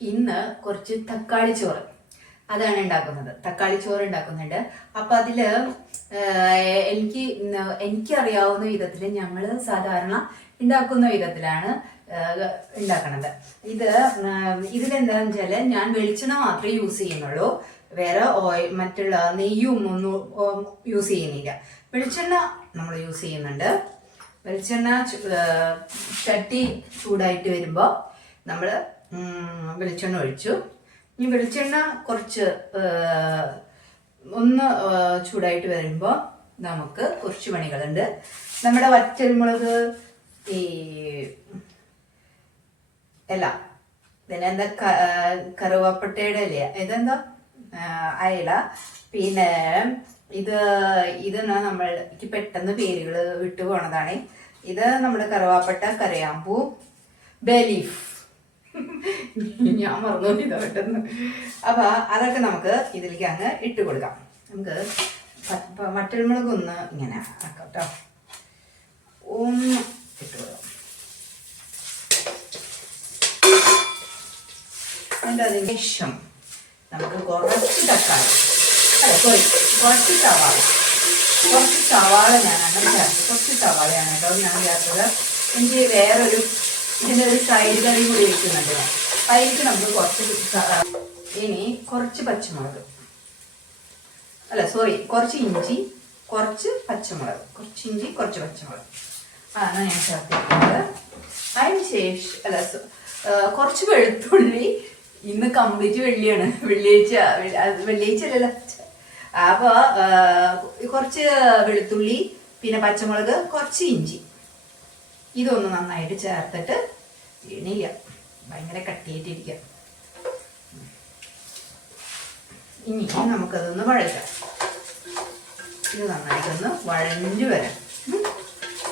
ഇന്ന് കുറച്ച് തക്കാളി ചോറ് അതാണ് ഉണ്ടാക്കുന്നത്. തക്കാളി ചോറ് ഉണ്ടാക്കുന്നുണ്ട്. അപ്പൊ അതില് എനിക്കറിയാവുന്ന വിധത്തിൽ ഞങ്ങൾ സാധാരണ ഉണ്ടാക്കുന്ന വിധത്തിലാണ് ഉണ്ടാക്കണത്. ഇതിലെന്താന്ന് വെച്ചാല് ഞാൻ വെളിച്ചെണ്ണ മാത്രമേ യൂസ് ചെയ്യുന്നുള്ളൂ. വേറെ ഓയിൽ മറ്റുള്ള നെയ്യും ഒന്നും യൂസ് ചെയ്യുന്നില്ല. വെളിച്ചെണ്ണ നമ്മൾ യൂസ് ചെയ്യുന്നുണ്ട്. വെളിച്ചെണ്ണ ചട്ടി ചൂടായിട്ട് വരുമ്പോൾ നമ്മൾ വെളിച്ചെണ്ണ ഒഴിച്ചു. ഇനി വെളിച്ചെണ്ണ കുറച്ച് ഒന്ന് ചൂടായിട്ട് വരുമ്പോൾ നമുക്ക് കുറച്ച് പണികളുണ്ട്. നമ്മുടെ വറ്റൽമുളക്, ഈ എല്ലാം ഇതിനെന്താ കറുവാപ്പട്ടയുടെ ഇല, ഇതെന്താ അയല, പിന്നെ ഇതെന്നാ നമ്മൾക്ക് പെട്ടെന്ന് പേരുകൾ വിട്ടു പോണതാണ്. ഇത് നമ്മുടെ കറുവാപ്പട്ട, കരയാമ്പൂ, ബേലീഫ്, ഞാൻ മറന്നുപോയില്ല പെട്ടെന്ന്. അപ്പൊ അതൊക്കെ നമുക്ക് ഇതിലേക്ക് അങ്ങ് ഇട്ട് കൊടുക്കാം. നമുക്ക് വറ്റൽമുളക് ഒന്ന് ഇങ്ങനെ ആക്കാം കേട്ടോ. ഒന്ന് ഇട്ട് കൊടുക്കാം. എന്നിട്ട് അതിന് ശേഷം നമുക്ക് കുറച്ച് തക്കാളി, കുറച്ച് സവാള ഞാനാണ് ചേർത്തത്. കുറച്ച് സവാളയാണ് കേട്ടോ ഞാൻ ചേർത്തത്. എനിക്ക് വേറൊരു ഇതിൻ്റെ ഒരു സൈഡ് കറി കൂടി വയ്ക്കുന്നുണ്ട് ഞാൻ. അതിലേക്ക് നമുക്ക് ഇനി കുറച്ച് പച്ചമുളക്, കുറച്ച് ഇഞ്ചി, കുറച്ച് പച്ചമുളക്, കുറച്ച് ഇഞ്ചി, കുറച്ച് പച്ചമുളക് അതാണ് ഞാൻ ചേർത്തിരിക്കുന്നത്. അതിന് ശേഷം കുറച്ച് വെളുത്തുള്ളി. ഇന്ന് കംപ്ലീറ്റ് വെള്ളിയാണ്, വെള്ളിയാഴ്ച അല്ലല്ലോ. അപ്പൊ കുറച്ച് വെളുത്തുള്ളി, പിന്നെ പച്ചമുളക്, കുറച്ച് ഇഞ്ചി, ഇതൊന്ന് നന്നായിട്ട് ചേർത്തിട്ട് ഇണില്ല, ഭയങ്കര കട്ടിയായിട്ടിരിക്കുക. ഇനി നമുക്കതൊന്ന് വഴറ്റാം. ഇത് നന്നായിട്ടൊന്ന് വഴഞ്ഞു വരാം.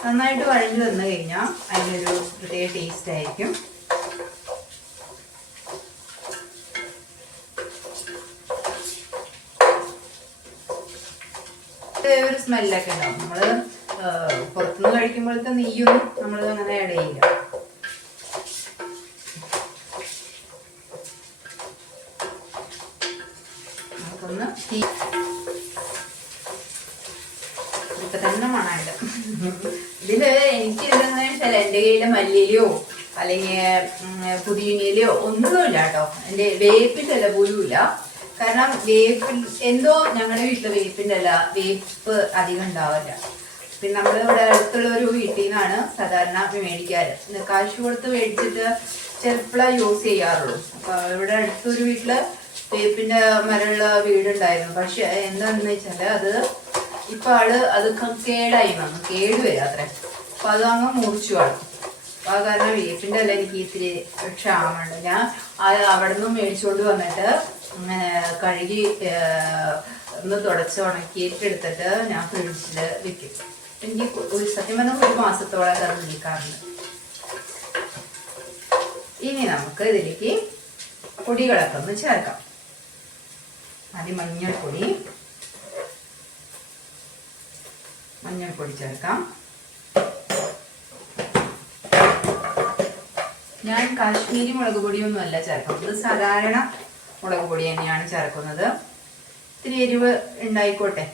നന്നായിട്ട് വഴഞ്ഞു വന്നു കഴിഞ്ഞാൽ അതിനൊരു പ്രത്യേക ടേസ്റ്റ് ആയിരിക്കും. ഒരു സ്മെല്ലൊക്കെ ഉണ്ടാവും. നമ്മള് പുറത്തുനിന്ന് കഴിക്കുമ്പോഴത്തെ നെയ്യൊന്നും നമ്മൾ അങ്ങനെ ആഡ് ചെയ്യില്ല. നമുക്കൊന്ന് ഇപ്പൊ തന്നെ മണമില്ല. ഇതില് എനിക്ക് ഇതെന്ന് വെച്ചാൽ എൻ്റെ കയ്യിലെ മല്ലിയിലയോ അല്ലെങ്കിൽ പുതിനയിലയോ ഒന്നുമില്ല കേട്ടോ. എൻ്റെ വേപ്പിൻ്റെ ഇല പോലും ഇല്ല. കാരണം എന്തോ ഞങ്ങളുടെ വീട്ടിലെ വേപ്പിൻ്റെ ഇല, വേപ്പ് അധികം ഉണ്ടാവില്ല. പിന്നെ നമ്മൾ ഇവിടെ അടുത്തുള്ള ഒരു വീട്ടിൽ നിന്നാണ് സാധാരണ മേടിക്കാറ്. കാശ് കൊടുത്ത് മേടിച്ചിട്ട് ചിലപ്പോഴേ യൂസ് ചെയ്യാറുള്ളൂ. അപ്പൊ ഇവിടെ അടുത്തൊരു വീട്ടില് വേപ്പിന്റെ മരമുള്ള വീടുണ്ടായിരുന്നു. പക്ഷെ എന്താണെന്ന് വെച്ചാല് ഇപ്പൊ അത് കേടായി വന്നു, കേടുവരും അത്രേ. അപ്പൊ അത് അങ്ങ് മുറിച്ചു കാണും. അപ്പൊ അത് കാരണം വേപ്പിന്റെ ഇല എനിക്ക് ഇത്തിരി ക്ഷാമുണ്ട്. ഞാൻ അവിടെ നിന്ന് മേടിച്ചുകൊണ്ട് വന്നിട്ട് അങ്ങനെ കഴുകി ഒന്ന് തുടച്ച് ഉണക്കിയിട്ട് എടുത്തിട്ട് ഞാൻ ഫ്രിഡ്ജിൽ വെക്കും. എനിക്ക് സത്യം പറഞ്ഞാൽ ഒരു മാസത്തോളം അത് നിൽക്കാറുണ്ട്. ഇനി നമുക്ക് ഇതിലേക്ക് പൊടികളൊക്കെ ഒന്ന് ചേർക്കാം. ആദ്യം മഞ്ഞൾപ്പൊടി ചേർക്കാം. ഞാൻ കാശ്മീരി മുളക് പൊടിയൊന്നും അല്ല ചേർക്കുന്നത്, സാധാരണ മുളക് പൊടി തന്നെയാണ് ചേർക്കുന്നത്. ഇത്തിരി എരിവ് ഉണ്ടായിക്കോട്ടെ,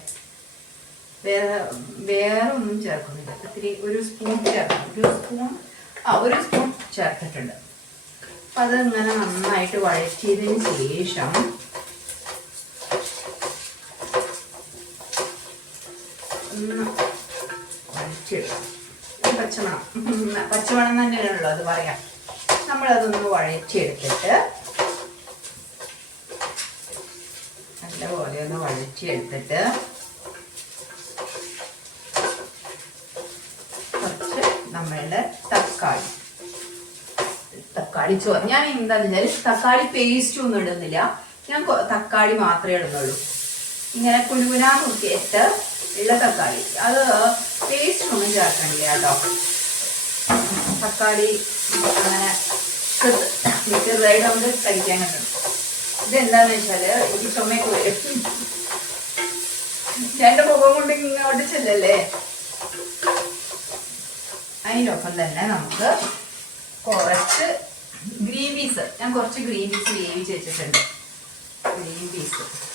വേറെ ഒന്നും ചേർക്കുന്നില്ല. ഇത്തിരി ഒരു സ്പൂൺ ചേർക്കാം. ഒരു സ്പൂൺ ചേർത്തിട്ടുണ്ട്. അപ്പം അതിങ്ങനെ നന്നായിട്ട് വഴറ്റിയതിന് ശേഷം ഒന്ന് വഴറ്റിയെടുക്കാം. പച്ചമണം തന്നെയാണല്ലോ അത് പറയാം. നമ്മളതൊന്ന് വഴറ്റിയെടുത്തിട്ട് നല്ലപോലെ ഒന്ന് വഴറ്റിയെടുത്തിട്ട് കുറച്ച് നമ്മളുടെ തക്കാളി ചോറ്. ഞാൻ എന്താണെന്ന് വെച്ചാൽ തക്കാളി പേസ്റ്റ് ഒന്നും ഇടുന്നില്ല. ഞാൻ തക്കാളി മാത്രമേ ഇടുന്നുള്ളൂ. ഇങ്ങനെ കുനുകുനാ മുറിച്ചിട്ട് ഉള്ള തക്കാളി, അത് പേസ്റ്റ് ഒന്നും ചേർക്കണില്ല കേട്ടോ. തക്കാളി അങ്ങനെ ചെറുതായിട്ട് നമുക്ക് കഴിക്കാൻ കിട്ടും. ഇതെന്താന്ന് വെച്ചാല് എനിക്ക് ചുമയൊക്കെ വരും. എന്റെ മുഖം കൊണ്ട് ഇങ്ങോട്ട് ചെല്ലല്ലേ. അതിനൊപ്പം തന്നെ നമുക്ക് കുറച്ച് ഗ്രീൻ ഗ്രീൻ പീസ് ഞാൻ കുറച്ച് ഗ്രീൻ പീസ് വേവിച്ച് വെച്ചിട്ടുണ്ട്. ഗ്രീൻ പീസ് കുറച്ച്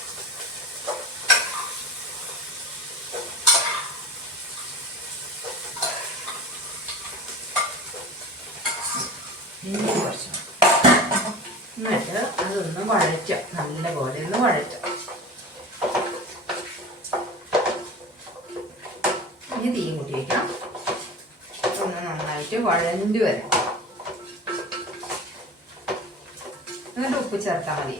എന്നിട്ട് അതൊന്ന് വഴറ്റുക, നല്ലപോലെ ഒന്ന് വഴറ്റുക. ഇനി തീ കൂട്ടി വയ്ക്കാം. ഒന്ന് നന്നായിട്ട് വഴണ്ട് വരാം. എന്നിട്ട് ഉപ്പ് ചേർത്താൽ മതി.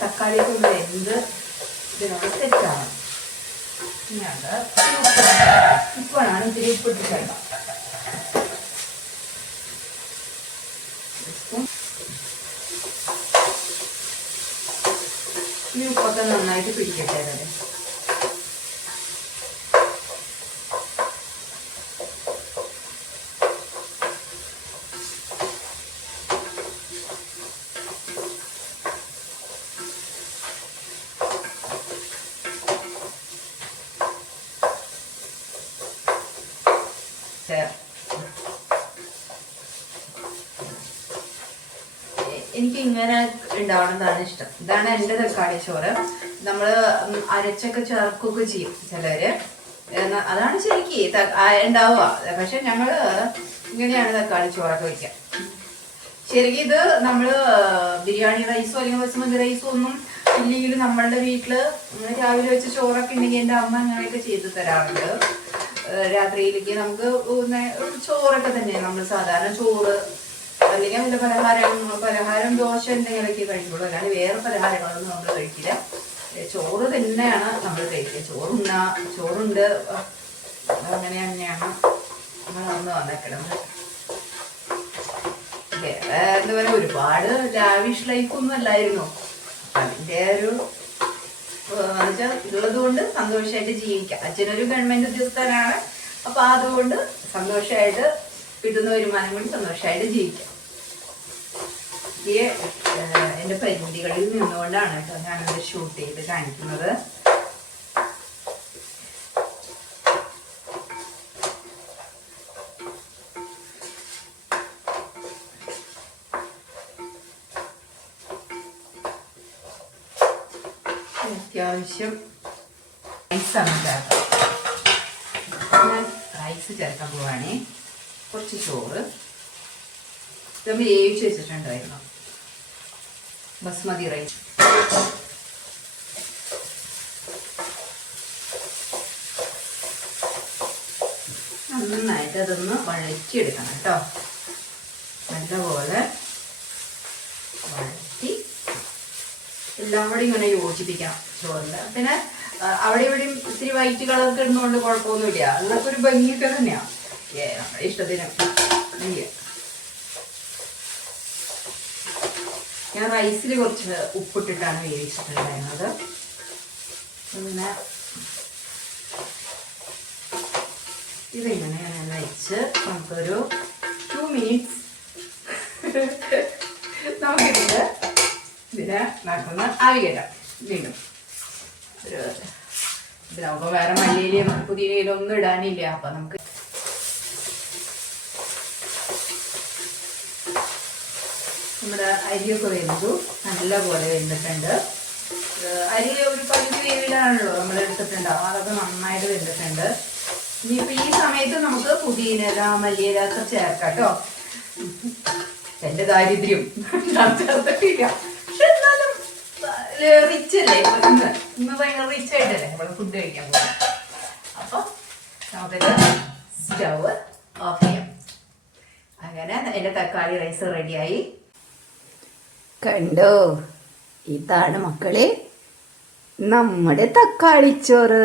തക്കാളിയൊക്കെ ഒന്ന് വെന്ത് ഇതിനോട് സെറ്റാണ്. ഇനി അത് ഉപ്പ് വേണം, ഇത്തിരി ഉപ്പ് ഇട്ടിട്ട് ഈ ഉപ്പൊക്കെ നന്നായിട്ട് പിടിക്കട്ടെ. അതെ, എനിക്ക് ഇങ്ങനെ ഉണ്ടാവണമെന്നാണ് ഇഷ്ടം. ഇതാണ് എൻ്റെ തക്കാളി ചോറ്. നമ്മൾ അരച്ചൊക്കെ ചേർക്കുകയൊക്കെ ചെയ്യും ചിലര്, അതാണ് ശരിക്കും ഉണ്ടാവുക. പക്ഷെ ഞങ്ങള് ഇങ്ങനെയാണ് തക്കാളി ചോറൊക്കെ വയ്ക്കുക. ശരിക്കും ഇത് നമ്മള് ബിരിയാണി റൈസോ അല്ലെങ്കിൽ ബസുമതി റൈസോ ഒന്നും ഇല്ലെങ്കിൽ നമ്മളുടെ വീട്ടില് രാവിലെ വെച്ച ചോറൊക്കെ ഉണ്ടെങ്കിൽ എൻ്റെ അമ്മ അങ്ങനെയൊക്കെ ചെയ്ത് തരാറുണ്ട്. രാത്രിയിലേക്ക് നമുക്ക് ചോറൊക്കെ തന്നെ നമ്മൾ സാധാരണ ചോറ് അല്ലെങ്കിൽ വല്ല പലഹാരം ദോശ എന്തെങ്കിലുമൊക്കെ കഴിക്കുള്ളൂ. അല്ലാണ്ട് വേറെ പലഹാരങ്ങളൊന്നും നമ്മൾ കഴിക്കില്ല. ചോറ് തന്നെയാണ് നമ്മൾ കഴിക്കുക. ചോറുണ്ട് അങ്ങനെ തന്നെയാണ് നമ്മൾ വന്നേക്കുന്നത്. വേറെ എന്താ പറയുക, ഒരുപാട് ലാവിഷ് ലൈഫൊന്നും അല്ലായിരുന്നു. അതിൻ്റെ ഒരു ഉള്ളത് കൊണ്ട് സന്തോഷമായിട്ട് ജീവിക്കാം. അച്ഛനൊരു ഗവൺമെന്റ് ഉദ്യോഗസ്ഥനാണ്. അപ്പൊ അതുകൊണ്ട് സന്തോഷമായിട്ട് കിട്ടുന്ന വരുമാനം കൊണ്ട് സന്തോഷമായിട്ട് ജീവിക്കാം. എന്റെ പരിമിതികളിൽ നിന്നുകൊണ്ടാണ് കേട്ടോ ഞാനത് ഷൂട്ട് ചെയ്ത് കാണിക്കുന്നത്. അത്യാവശ്യം റൈസാണ് ചേർക്കാം. ഞാൻ റൈസ് ചേർക്കാൻ പോവാണേ. കുറച്ച് ചോറ് നമ്മൾ വേവിച്ച് വെച്ചിട്ടുണ്ടായിരുന്നു, ബസ്മതി റൈസ്. നന്നായിട്ട് അതൊന്ന് വഴറ്റിയെടുക്കണം കേട്ടോ. നല്ലപോലെ വഴറ്റി എല്ലാം കൂടി ഇങ്ങനെ യോജിപ്പിക്കണം ചോറിൽ. പിന്നെ അവിടെ ഇവിടെയും ഇത്തിരി വൈറ്റ് കളറൊക്കെ ഇടുന്നതുകൊണ്ട് കുഴപ്പമൊന്നുമില്ല. അതൊക്കെ ഒരു ഭംഗിയൊക്കെ തന്നെയാണ്. നമ്മുടെ ഇഷ്ടത്തിന്. ഞാൻ റൈസിൽ കുറച്ച് ഉപ്പിട്ടിട്ടാണ് വേവിച്ചിട്ടുണ്ടായിരുന്നത്. പിന്നെ ഇതിങ്ങനെ വെച്ച് നമുക്കൊരു 2 മിനിറ്റ്സ് ഇതിനെ നടക്കുന്ന ആവി കേട്ടാം. വീണ്ടും ഇതിനാകുമ്പോൾ വേറെ മല്ലിയിലും പുതിയയിലും ഒന്നും ഇടാനില്ല. അപ്പൊ നമുക്ക് നമ്മുടെ അരിയൊക്കെ വെന്തു, നല്ലപോലെ വെന്തിട്ടുണ്ട്. അരി ഒരു പകുതി വേവിലാണല്ലോ നമ്മൾ എടുത്തിട്ടുണ്ടാവും. അതൊക്കെ നന്നായിട്ട് വെന്തിട്ടുണ്ട്. ഇനിയിപ്പോൾ ഈ സമയത്ത് നമുക്ക് പുതിയില മല്ലിയില ഒക്കെ ചേർക്കാം കേട്ടോ. എൻ്റെ ദാരിദ്ര്യം ചേർത്തിട്ടില്ല. പക്ഷെ എന്നാലും റിച്ച് അല്ലേ, ഇന്ന് ഭയങ്കര റിച്ച് ആയിട്ടല്ലേ നമ്മൾ ഫുഡ് കഴിക്കാൻ പോകുന്നത്. അപ്പം നമുക്കിത് സ്റ്റവ് ഓഫ് ചെയ്യാം. അങ്ങനെ എൻ്റെ തക്കാളി റൈസ് റെഡിയായി. കണ്ടോ, ഇതാണ് മക്കളെ നമ്മുടെ തക്കാളിച്ചോറ്.